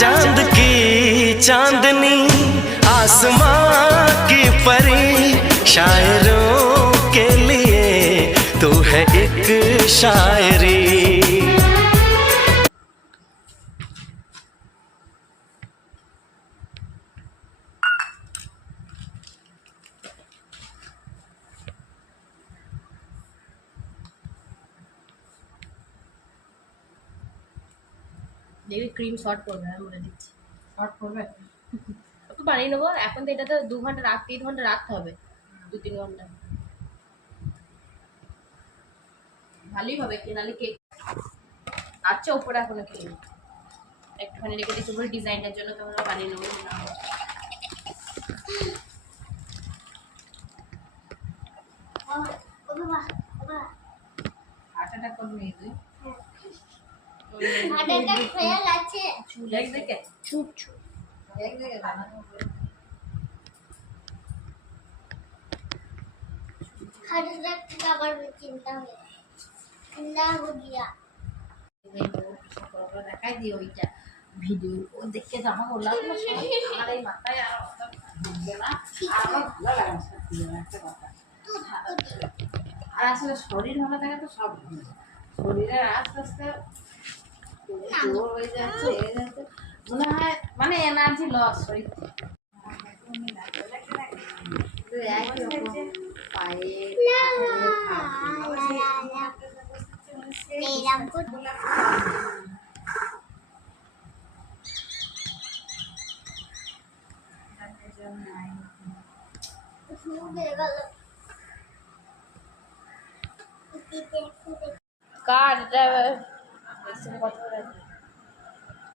चांद की चांदनी आसमां की परी शायरों के लिए तू है एक शायरी। দেখবি ক্রিম শর্ট করবে, আমি বলে দিচ্ছি। শর্ট করবে একটু বানিয়ে নেবো। এখন তো এটা তো 2 ঘন্টা রাখতে, 3 ঘন্টা রাখতে হবে, 2-3 ঘন্টা। ভালোই হবে কি, নাহলে কেক আচ্ছা উপরে এখনো খেয়ে একটুখানি রেখে দিচ্ছি উপরে ডিজাইনের জন্য, তোমরা বানিয়ে নেবো। আটাটা করবি তুই আটাটা হয়ে গেছে। দেখ দেখে চুপ চুপ দেখ দেখে বানানো खरीदा खबर में चिंता हो गया। দেখাই দিই ওইটা ভিডিও ও দেখে জামা বললাম আমার এই মাথায় আর অত ঢুকবে না, আর আমার ভালো লাগে না সত্যি একটা কথা। আর আসলে শরীর ভালো থাকে তো সব ভালো লাগে। শরীরের আস্তে আস্তে জোর হয়ে যাচ্ছে, মনে হয় মানে এনার্জি লস শরীর থেকে। কার এটা কথা বলে